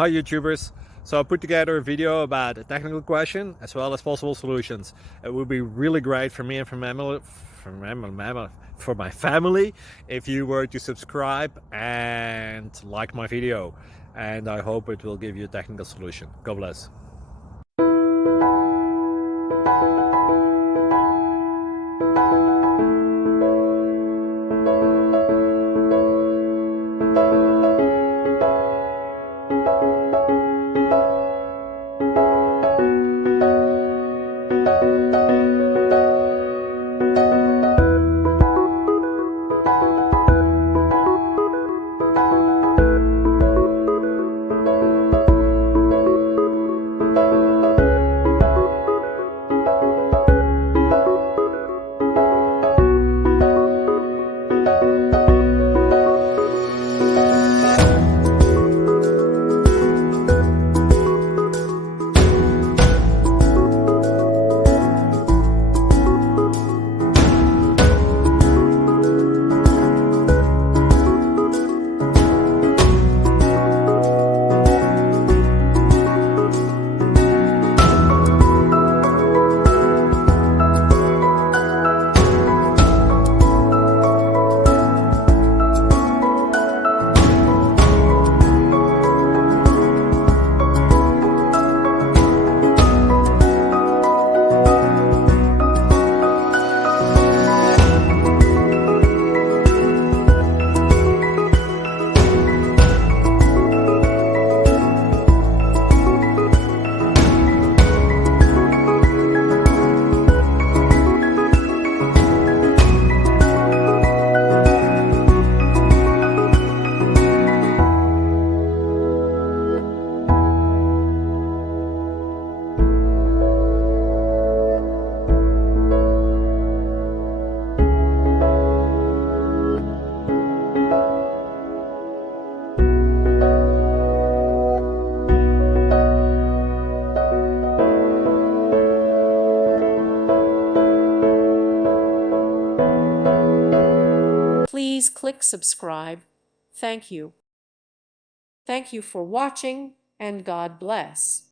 Hi YouTubers! So I put together a video about a technical question as well as possible solutions. It would be really great for me and for my family if you were to subscribe and like my video, and I hope it will give you a technical solution. God bless. Please click subscribe. Thank you. Thank you for watching, and God bless.